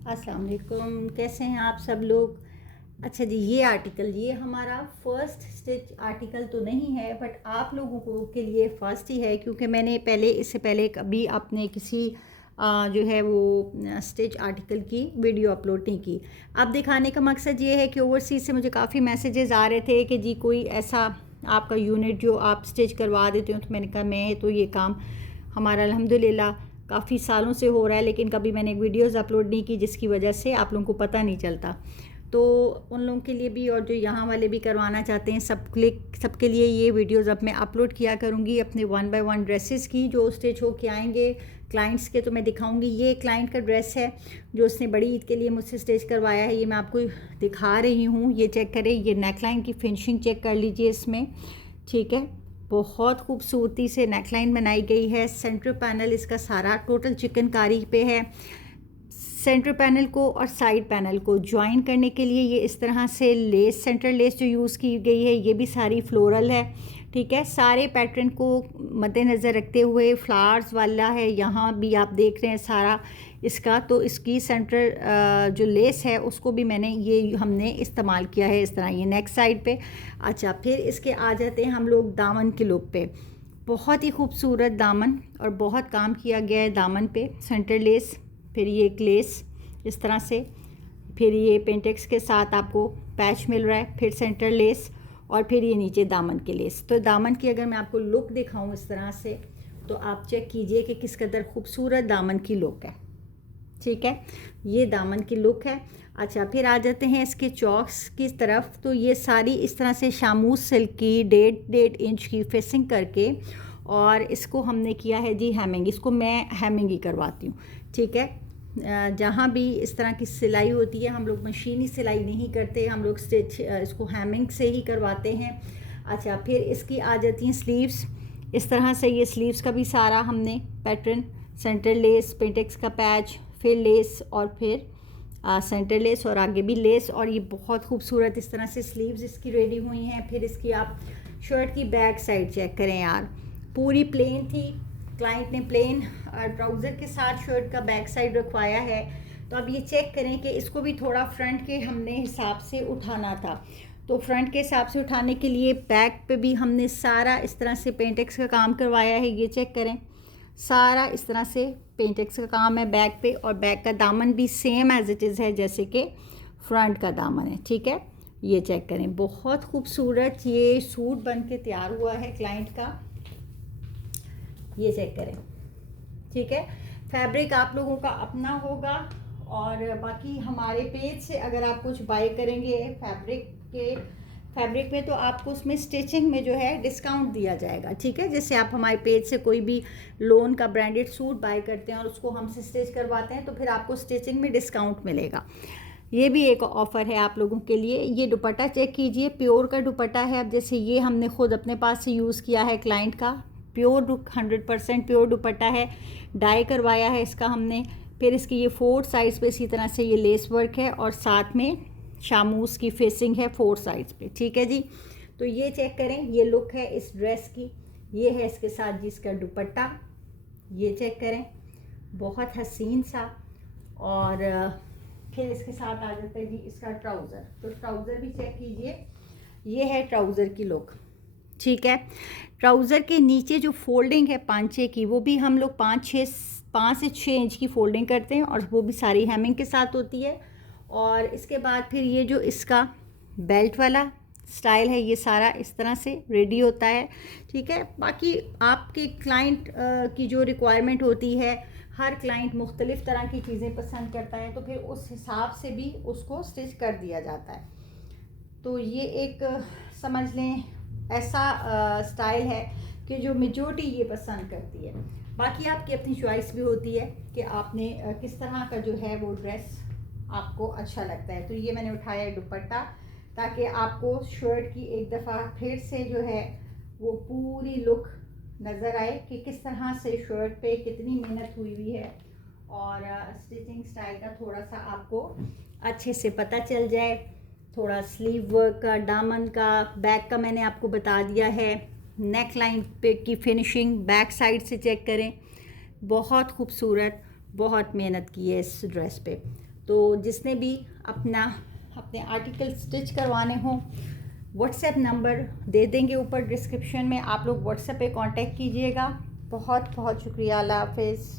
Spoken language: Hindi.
अस्सलाम वालेकुम, कैसे हैं आप सब लोग। अच्छा जी, ये आर्टिकल ये हमारा फर्स्ट स्टिच आर्टिकल तो नहीं है, बट आप लोगों को के लिए फ़र्स्ट ही है, क्योंकि मैंने इससे पहले कभी आपने किसी जो है वो स्टिच आर्टिकल की वीडियो अपलोड नहीं की। अब दिखाने का मकसद ये है कि ओवरसीज़ से मुझे काफ़ी मैसेजेस आ रहे थे कि जी कोई ऐसा आपका यूनिट जो आप स्टिच करवा देते हो, तो मैंने कहा मैं तो ये काम हमारा अल्हम्दुलिल्लाह काफ़ी सालों से हो रहा है, लेकिन कभी मैंने वीडियोस अपलोड नहीं की, जिसकी वजह से आप लोगों को पता नहीं चलता। तो उन लोगों के लिए भी और जो यहाँ वाले भी करवाना चाहते हैं, सबके लिए ये वीडियोस अब मैं अपलोड किया करूँगी अपने 1 बाय 1 ड्रेसेस की जो स्टिच हो के आएंगे क्लाइंट्स के। तो मैं दिखाऊंगी, ये क्लाइंट का ड्रेस है जो उसने बड़ी ईद के लिए मुझसे स्टिच करवाया है। ये मैं आपको दिखा रही हूँ, ये चेक करें, ये नेकलाइन की फिनिशिंग चेक कर लीजिए इसमें, ठीक है। बहुत खूबसूरती से नेकलाइन बनाई गई है। सेंटर पैनल इसका सारा टोटल चिकनकारी पे है। सेंटर पैनल को और साइड पैनल को ज्वाइन करने के लिए ये इस तरह से लेस, सेंटर लेस जो यूज़ की गई है, ये भी सारी फ्लोरल है, ठीक है। सारे पैटर्न को मद्देनज़र रखते हुए फ्लावर्स वाला है, यहाँ भी आप देख रहे हैं सारा इसका। तो इसकी सेंटर जो लेस है उसको भी हमने इस्तेमाल किया है इस तरह, ये नेक साइड पे। अच्छा, फिर इसके आ जाते हैं हम लोग दामन के लुक पे। बहुत ही खूबसूरत दामन और बहुत काम किया गया है दामन पे, सेंटर लेस, फिर ये एक लेस इस तरह से, फिर ये पेंटेक्स के साथ आपको पैच मिल रहा है, फिर सेंटर लेस, और फिर ये नीचे दामन के लेस। तो दामन की अगर मैं आपको लुक दिखाऊं इस तरह से, तो आप चेक कीजिए कि किस कदर खूबसूरत दामन की लुक है, ठीक है। ये दामन की लुक है। अच्छा, फिर आ जाते हैं इसके चॉक्स की तरफ। तो ये सारी इस तरह से शामूस सिल्क की 1.5 इंच की फेसिंग करके, और इसको हमने किया है जी हैमिंग। इसको मैं हैमिंग ही करवाती हूँ, ठीक है। जहाँ भी इस तरह की सिलाई होती है, हम लोग मशीनी सिलाई नहीं करते, हम लोग स्टिच इसको हैमिंग से ही करवाते हैं। अच्छा, फिर इसकी आ जाती हैं स्लीव्स इस तरह से। ये स्लीव्स का भी सारा हमने पैटर्न, सेंटर लेस, पेंटेक्स का पैच, फिर लेस, और फिर सेंटर लेस, और आगे भी लेस, और ये बहुत खूबसूरत इस तरह से स्लीव्स इसकी रेडी हुई हैं। फिर इसकी आप शर्ट की बैक साइड चेक करें यार, पूरी प्लेन थी। क्लाइंट ने प्लेन ट्राउज़र के साथ शर्ट का बैक साइड रखवाया है। तो अब ये चेक करें कि इसको भी थोड़ा फ्रंट के हमने हिसाब से उठाना था। तो फ्रंट के हिसाब से उठाने के लिए बैक पे भी हमने सारा इस तरह से पेंटेक्स का काम करवाया है। ये चेक करें, सारा इस तरह से पेंटेक्स का काम है बैक पे, और बैक का दामन भी सेम एज इट इज़ है जैसे कि फ्रंट का दामन है, ठीक है। ये चेक करें, बहुत खूबसूरत ये सूट बन के तैयार हुआ है क्लाइंट का। ये चेक करें, ठीक है। फैब्रिक आप लोगों का अपना होगा, और बाकी हमारे पेज से अगर आप कुछ बाय करेंगे फैब्रिक में, तो आपको उसमें स्टिचिंग में जो है डिस्काउंट दिया जाएगा, ठीक है। जैसे आप हमारे पेज से कोई भी लोन का ब्रांडेड सूट बाय करते हैं और उसको हमसे स्टिच करवाते हैं, तो फिर आपको स्टिचिंग में डिस्काउंट मिलेगा। ये भी एक ऑफ़र है आप लोगों के लिए। ये दुपट्टा चेक कीजिए, प्योर का दुपट्टा है। अब जैसे ये हमने ख़ुद अपने पास से यूज़ किया है क्लाइंट का, प्योर 100% प्योर दुपट्टा है, डाई करवाया है इसका हमने। फिर इसकी ये 4 साइड्स पे इसी तरह से ये लेस वर्क है, और साथ में शामूस की फेसिंग है 4 साइड्स पे, ठीक है जी। तो ये चेक करें, ये लुक है इस ड्रेस की। ये है इसके साथ जिसका दुपट्टा, ये चेक करें, बहुत हसीन सा। और फिर इसके साथ आ जाता है जी इसका ट्राउज़र। तो ट्राउज़र भी चेक कीजिए, ये है ट्राउज़र की लुक, ठीक है। ट्राउज़र के नीचे जो फोल्डिंग है 5-6 की, वो भी हम लोग 5 से 6 इंच की फोल्डिंग करते हैं, और वो भी सारी हेमिंग के साथ होती है। और इसके बाद फिर ये जो इसका बेल्ट वाला स्टाइल है, ये सारा इस तरह से रेडी होता है, ठीक है। बाकी आपके क्लाइंट की जो रिक्वायरमेंट होती है, हर क्लाइंट मुख्तलिफ़ तरह की चीज़ें पसंद करता है, तो फिर उस हिसाब से भी उसको स्टिच कर दिया जाता है। तो ये एक समझ लें ऐसा स्टाइल है कि जो मेजॉरिटी ये पसंद करती है। बाकी आपकी अपनी चॉइस भी होती है कि आपने किस तरह का जो है वो ड्रेस आपको अच्छा लगता है। तो ये मैंने उठाया है दुपट्टा, ताकि आपको शर्ट की एक दफ़ा फिर से जो है वो पूरी लुक नज़र आए कि किस तरह से शर्ट पे कितनी मेहनत हुई हुई है, और स्टिचिंग स्टाइल का थोड़ा सा आपको अच्छे से पता चल जाए। थोड़ा स्लीव वर्क का, दामन का, बैक का मैंने आपको बता दिया है। नेक लाइन पे की फिनिशिंग बैक साइड से चेक करें, बहुत खूबसूरत, बहुत मेहनत की है इस ड्रेस पे। तो जिसने भी अपने आर्टिकल स्टिच करवाने हों, व्हाट्सएप नंबर दे देंगे ऊपर डिस्क्रिप्शन में, आप लोग व्हाट्सएप पे कांटेक्ट कीजिएगा। बहुत बहुत शुक्रिया। अल्लाह हाफ़िज़।